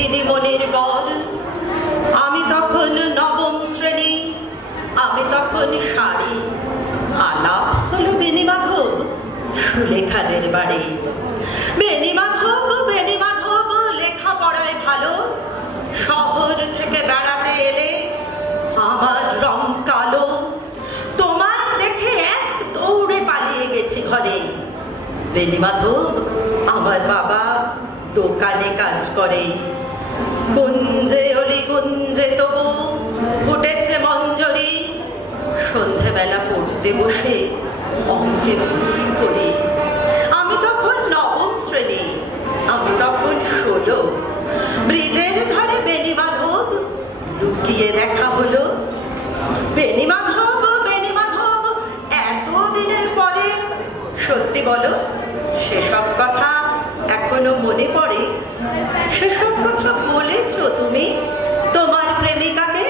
দিদিমণির বর। আমি তখন নবম শ্রেণী, আমি তখন শাড়ি। আলাপ হলো বেণীমাধব সুলেখাদের বাড়ি। বেণীমাধব লেখাপড়ায় ভালো, শহর থেকে বেড়াতে এলে আমার রং কালো। তোমায় দেখে এক দৌড়ে পালিয়ে গেছি ঘরে। বেণীমাধব আমার বাবা দোকানে কাজ করে। কুঞ্জে অলি কুঞ্জে তবু ফুটেছে মঞ্জরি। সন্ধেবেলা পড়তে বসে অঙ্কে ভুল করি। আমি তখন নবম শ্রেণী, আমি তখন 16। ব্রিজের ধারে বেণীমাধব লুকিয়ে দেখা হলো। বেণীমাধব এতদিনের পরে সত্যি বলো, সেসব কথা এখনো মনে পড়ে? সেসব কথা বলেছো তুমি তোমার প্রেমিকাকে?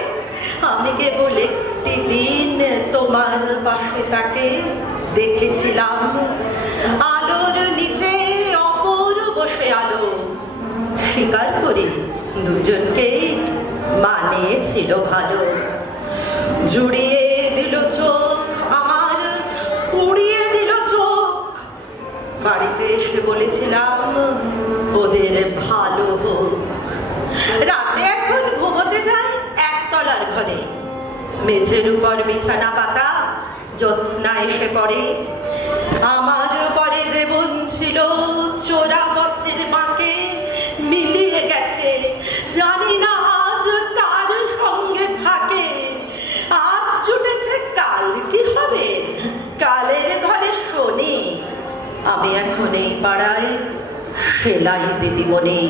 আমি কেবল একটি দিন তোমার পাশে তাকে দেখেছিলাম, আলোর নিচে অপর বসে আলো। স্বীকার করি দুজনকেই মানিয়েছিল ভালো। জুড়িয়ে দিল চোখ আমার, উড়িয়ে দিল চোখ। বাড়িতে এসে বলেছিলাম ওদের ভালো হোক। রাতে এখন ঘুমোতে যায় একতলার ঘরে। মেঝের উপর বিছানা পাতা, জ্যোৎস্না এসে পড়ে। আমার পরে যে বোন ছিল চোরা পথের মাকে মিলিয়ে গেছে। জানি না আজ কার সঙ্গে থাকে। আজ জুটেছে, কাল কি হবে? কালের ঘরে শনি। আমি এখন এই পাড়ায় সেলাই দিদিমণি।